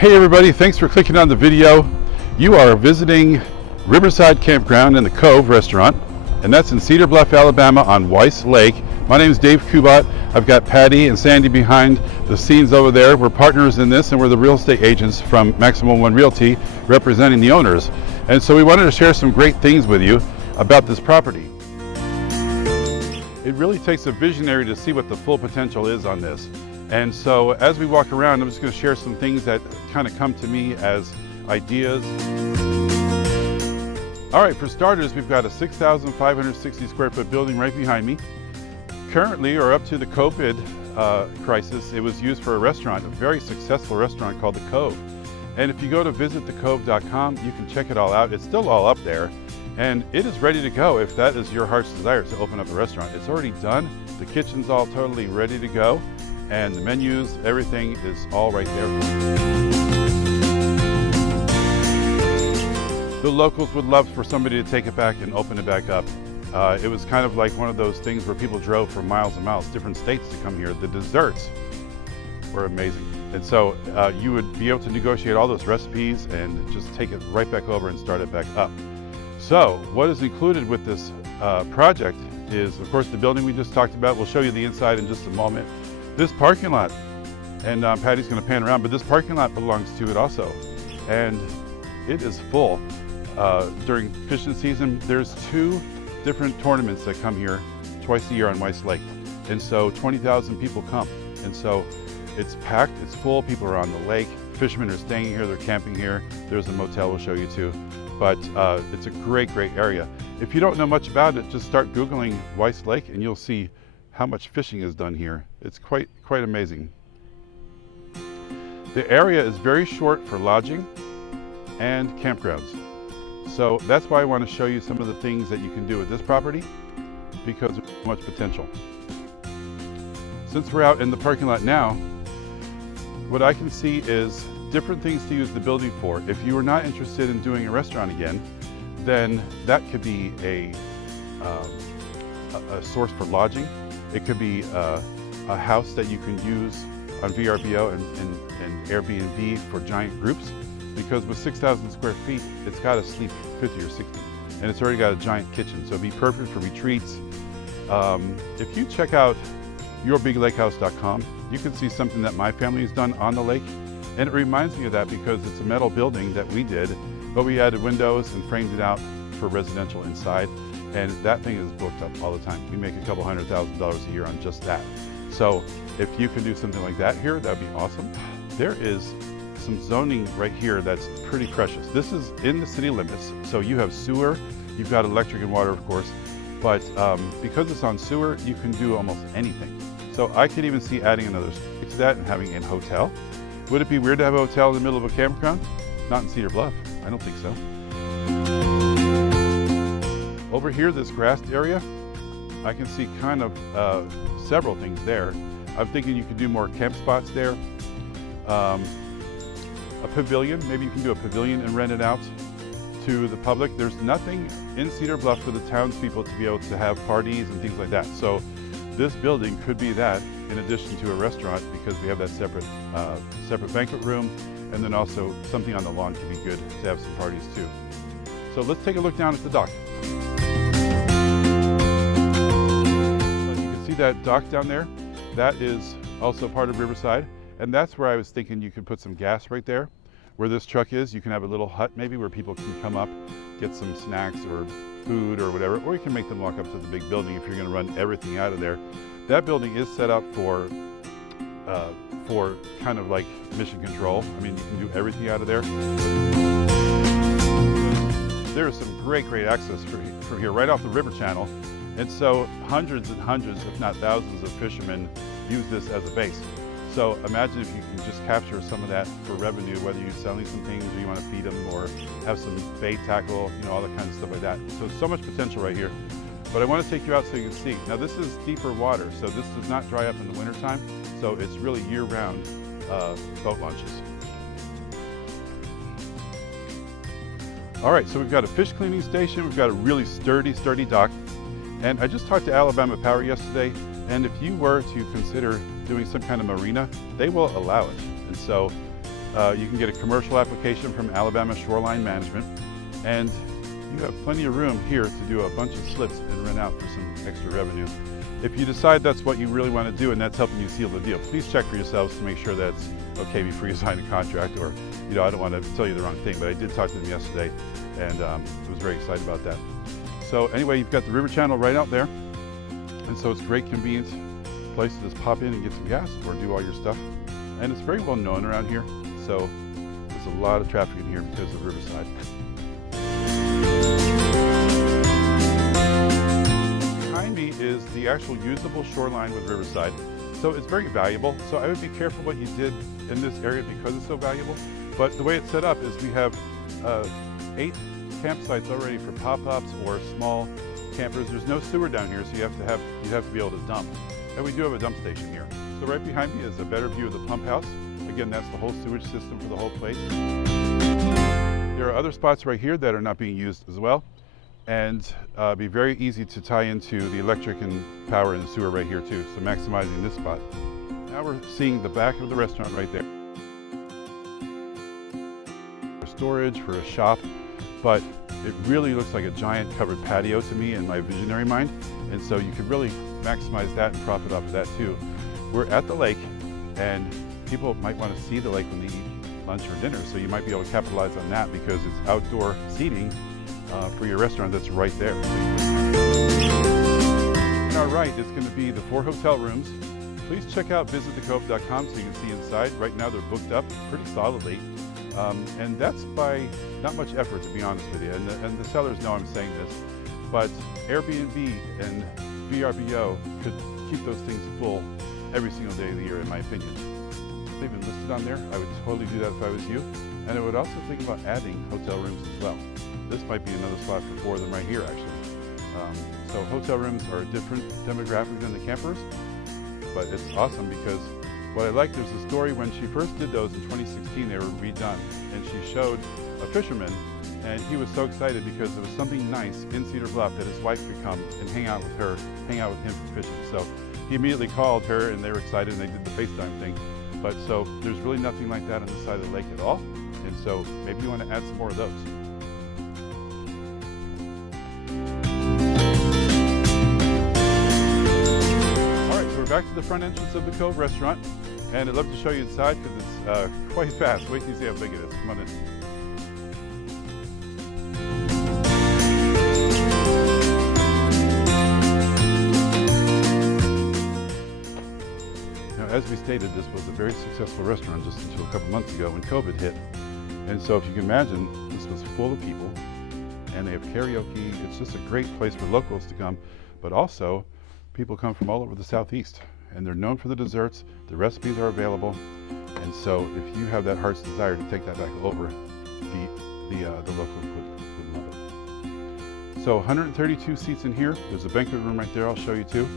Hey everybody, thanks for clicking on the video. You are visiting Riverside Campground and the Cove restaurant, and that's in Cedar Bluff, Alabama on Weiss Lake. My name is Dave Kubat. I've got Patty and Sandy behind the scenes over there. We're partners in this, and we're the real estate agents from Maximum One Realty representing the owners. And so we wanted to share some great things with you about this property. It really takes a visionary to see what the full potential is on this. And so as we walk around, I'm just going to share some things that kind of come to me as ideas. All right, for starters, we've got a 6,560 square foot building right behind me. Currently, or up to the COVID crisis, it was used for a restaurant, a very successful restaurant called the Cove. And if you go to visitthecove.com, you can check it all out. It's still all up there, and it is ready to go if that is your heart's desire to open up a restaurant. It's already done. The kitchen's all totally ready to go, and the menus, everything is all right there. The locals would love for somebody to take it back and open it back up. It was kind of like one of those things where people drove for miles and miles, different states to come here. The desserts were amazing. And so you would be able to negotiate all those recipes and just take it right back over and start it back up. So what is included with this project is, of course, the building we just talked about. We'll show you the inside in just a moment. This parking lot, and Patty's going to pan around, but this parking lot belongs to it also. And it is full. During fishing season, there's 2 different tournaments that come here twice a year on Weiss Lake. And so 20,000 people come. And so it's packed, it's full, people are on the lake. Fishermen are staying here, they're camping here. There's a motel we'll show you too. But it's a great area. If you don't know much about it, just start Googling Weiss Lake and you'll see how much fishing is done here. It's quite amazing. The area is very short for lodging and campgrounds. So that's why I want to show you some of the things that you can do with this property, because there's so much potential. Since we're out in the parking lot now, what I can see is different things to use the building for. If you are not interested in doing a restaurant again, then that could be a source for lodging. It could be a house that you can use on VRBO and Airbnb for giant groups. Because with 6,000 square feet, it's got to sleep 50 or 60. And it's already got a giant kitchen, so it'd be perfect for retreats. If you check out yourbiglakehouse.com, you can see something that my family has done on the lake. And it reminds me of that because it's a metal building that we did, but we added windows and framed it out for residential inside. And that thing is booked up all the time. We make a couple $100,000 a year on just that. So if you can do something like that here, that'd be awesome. There is some zoning right here that's pretty precious. This is in the city limits, so you have sewer, you've got electric and water, of course, but because it's on sewer, you can do almost anything. So I could even see adding another street to that and having a hotel. Would it be weird to have a hotel in the middle of a campground? Not in Cedar Bluff. I don't think so. Over here, this grassed area, I can see kind of several things there. I'm thinking you could do more camp spots there. A pavilion, maybe you can do a pavilion and rent it out to the public. There's nothing in Cedar Bluff for the townspeople to be able to have parties and things like that. So this building could be that in addition to a restaurant, because we have that separate banquet room, and then also something on the lawn could be good to have some parties too. So let's take a look down at the dock. You can see that dock down there. That is also part of Riverside. And that's where I was thinking you could put some gas right there. Where this truck is, you can have a little hut maybe where people can come up, get some snacks or food or whatever, or you can make them walk up to the big building if you're gonna run everything out of there. That building is set up for kind of like mission control. I mean, you can do everything out of there. There is some great access from here, right off the river channel. And so hundreds and hundreds, if not thousands of fishermen use this as a base. So imagine if you can just capture some of that for revenue, whether you're selling some things or you want to feed them or have some bait tackle, you know, all that kind of stuff like that. So much potential right here. But I want to take you out so you can see. Now this is deeper water, so this does not dry up in the wintertime. So it's really year-round boat launches. All right, so we've got a fish cleaning station. We've got a really sturdy dock. And I just talked to Alabama Power yesterday, and if you were to consider doing some kind of marina, they will allow it. And so You can get a commercial application from Alabama Shoreline Management, and you have plenty of room here to do a bunch of slips and rent out for some extra revenue. If you decide that's what you really want to do and that's helping you seal the deal, please check for yourselves to make sure that's okay before you sign a contract. Or, I don't want to tell you the wrong thing, but I did talk to them yesterday, and was very excited about that. So anyway, you've got the river channel right out there, and so it's a great convenient place to just pop in and get some gas or do all your stuff. And it's very well known around here, so there's a lot of traffic in here because of Riverside. Behind me is the actual usable shoreline with Riverside, so it's very valuable. So I would be careful what you did in this area because it's so valuable. But the way it's set up is we have 8 campsites already for pop-ups or small campers. There's no sewer down here, so you have to be able to dump. And we do have a dump station here. So right behind me is a better view of the pump house. Again, that's the whole sewage system for the whole place. There are other spots right here that are not being used as well, and be very easy to tie into the electric and power and sewer right here too, so maximizing this spot. Now we're seeing the back of the restaurant right there. For storage, for a shop, but it really looks like a giant covered patio to me in my visionary mind, and so you could really maximize that and profit off of that too. We're at the lake, and people might want to see the lake when they eat lunch or dinner, so you might be able to capitalize on that because it's outdoor seating for your restaurant that's right there. On our right is going to be the 4 hotel rooms. Please check out visitthecove.com so you can see inside. Right now they're booked up pretty solidly, and that's by not much effort, to be honest with you, and the sellers know I'm saying this, but Airbnb and VRBO could keep those things full every single day of the year, in my opinion. They've been listed on there. I would totally do that if I was you, and I would also think about adding hotel rooms as well. This might be another spot for 4 of them right here, actually. So hotel rooms are a different demographic than the campers, but it's awesome because what I like, there's a story when she first did those in 2016, they were redone, and she showed a fisherman, and he was so excited because there was something nice in Cedar Bluff that his wife could come and hang out with him for fishing. So he immediately called her, and they were excited, and they did the FaceTime thing. But so there's really nothing like that on the side of the lake at all, and so maybe you want to add some more of those. Back to the front entrance of the Cove restaurant, and I'd love to show you inside because it's quite fast. Wait till you see how big it is. Come on in. Now, as we stated, this was a very successful restaurant just until a couple months ago when COVID hit, and so if you can imagine, this was full of people, and they have karaoke. It's just a great place for locals to come, but also people come from all over the Southeast, and they're known for the desserts. The recipes are available, and so if you have that heart's desire to take that back over, the locals would love it. So 132 seats in here. There's a banquet room right there I'll show you too,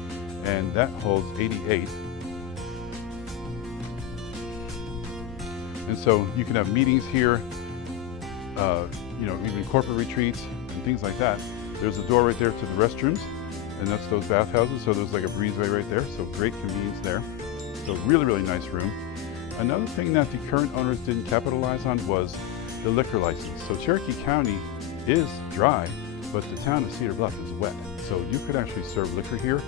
and that holds 88. And so you can have meetings here, even corporate retreats and things like that. There's a door right there to the restrooms, and that's those bathhouses, so there's like a breezeway right there, so great convenience there. So really, really nice room. Another thing that the current owners didn't capitalize on was the liquor license. So Cherokee County is dry, but the town of Cedar Bluff is wet. So you could actually serve liquor here.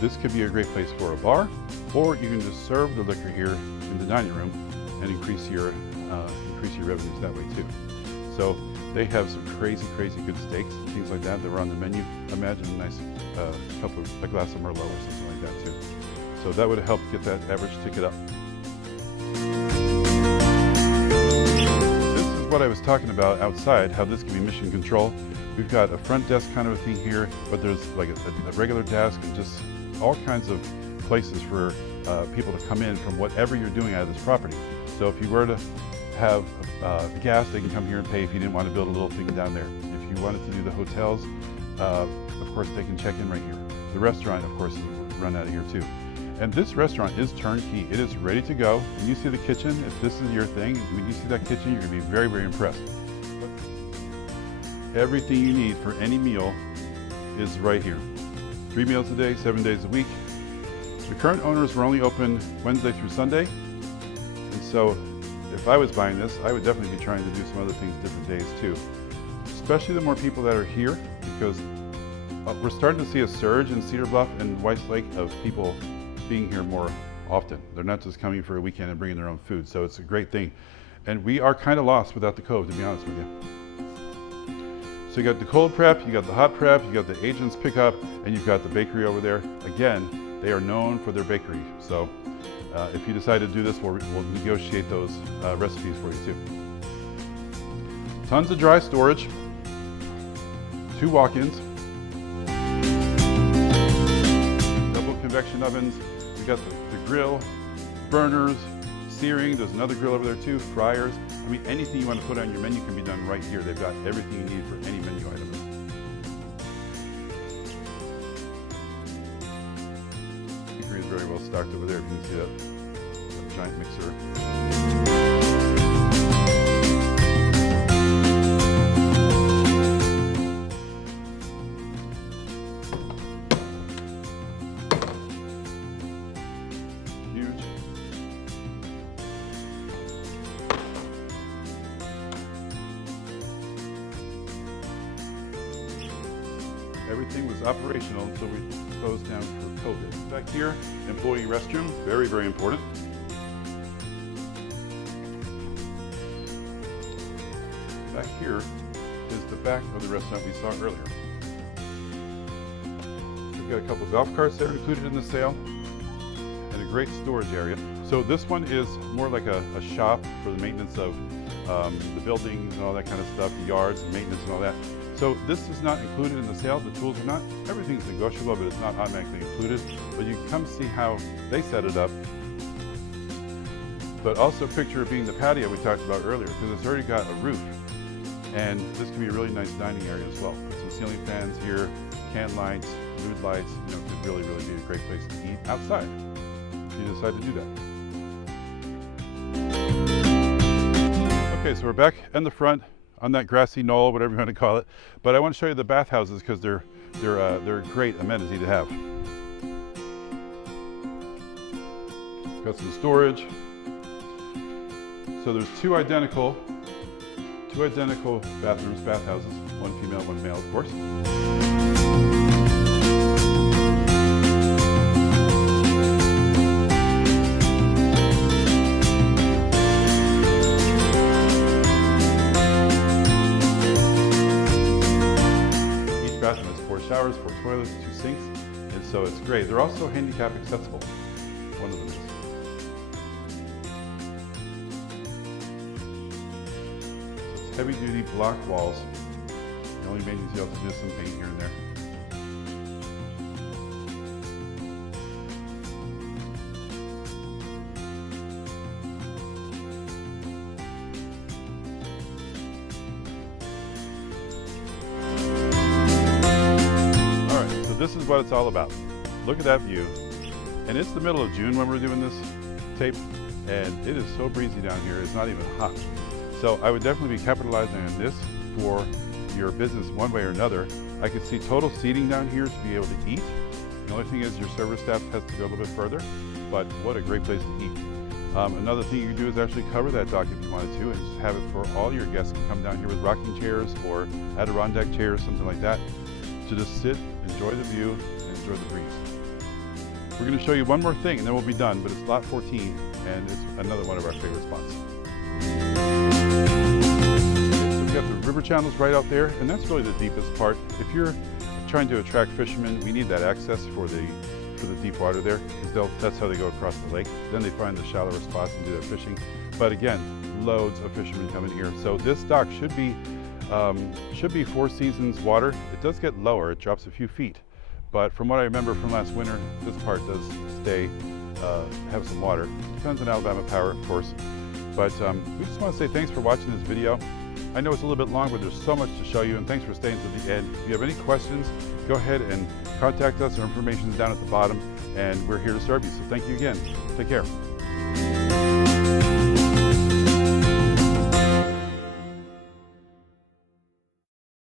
This could be a great place for a bar, or you can just serve the liquor here in the dining room and increase your revenues that way too. So they have some crazy, crazy good steaks and things like that were on the menu. Imagine a nice a glass of Merlot or something like that too. So that would help get that average ticket up. This is what I was talking about outside, how this can be mission control. We've got a front desk kind of a thing here, but there's like a regular desk and just all kinds of places for people to come in from whatever you're doing out of this property. So if you were to have gas, they can come here and pay if you didn't want to build a little thing down there. If you wanted to do the hotels, of course they can check in right here. The restaurant, of course, is run out of here too. And this restaurant is turnkey. It is ready to go. When you see the kitchen, if this is your thing, when you see that kitchen, you're going to be very, very impressed. Everything you need for any meal is right here. 3 meals a day, 7 days a week. The current owners were only open Wednesday through Sunday, and so if I was buying this, I would definitely be trying to do some other things different days too. Especially the more people that are here, because we're starting to see a surge in Cedar Bluff and Weiss Lake of people being here more often. They're not just coming for a weekend and bringing their own food, so it's a great thing. And we are kind of lost without the Cove, to be honest with you. So you got the cold prep, you got the hot prep, you got the agent's pickup, and you've got the bakery over there. Again, they are known for their bakery. So if you decide to do this, we'll negotiate those recipes for you too. Tons of dry storage, 2 walk-ins, double convection ovens. We got the grill, burners, searing. There's another grill over there too, fryers. I mean, anything you want to put on your menu can be done right here. They've got everything you need for any menu item. The bakery is very well stocked over there. You can see that giant mixer. Huge. Everything was operational until we closed down for COVID. Back here, employee restroom, very, very important. Back here is the back of the restaurant we saw earlier. We've got a couple of golf carts that are included in the sale and a great storage area. So this one is more like a shop for the maintenance of the buildings and all that kind of stuff, the yards and maintenance and all that. So this is not included in the sale. The tools are not. Everything's negotiable, but it's not automatically included. But you can come see how they set it up. But also picture it being the patio we talked about earlier, because it's already got a roof. And this can be a really nice dining area as well. Some ceiling fans here, can lights, mood lights. You know, it could really, really be a great place to eat outside if you decide to do that. Okay, so we're back in the front on that grassy knoll, whatever you want to call it. But I want to show you the bathhouses because they're a great amenity to have. Got some storage. So there's two identical bathrooms, bathhouses, one female, one male, of course. Each bathroom has 4 showers, 4 toilets, 2 sinks, and so it's great. They're also handicap accessible. One of them is. Heavy duty block walls. The only maintenance you have to do is some paint here and there. Alright, so this is what it's all about. Look at that view. And it's the middle of June when we're doing this tape, and it is so breezy down here, it's not even hot. So I would definitely be capitalizing on this for your business one way or another. I could see total seating down here to be able to eat. The only thing is your server staff has to go a little bit further, but what a great place to eat. Another thing you can do is actually cover that dock if you wanted to and just have it for all your guests to come down here with rocking chairs or Adirondack chairs, something like that, to just sit, enjoy the view, and enjoy the breeze. We're going to show you one more thing and then we'll be done, but it's lot 14 and it's another one of our favorite spots. We've got the river channels right out there, and that's really the deepest part. If you're trying to attract fishermen, we need that access for the deep water there, because that's how they go across the lake. Then they find the shallower spots and do their fishing. But again, loads of fishermen coming here. So this dock should be 4 seasons water. It does get lower; it drops a few feet. But from what I remember from last winter, this part does stay have some water. Depends on Alabama Power, of course. But we just want to say thanks for watching this video. I know it's a little bit long, but there's so much to show you, and thanks for staying to the end. If you have any questions, go ahead and contact us. Our information is down at the bottom, and we're here to serve you. So thank you again. Take care.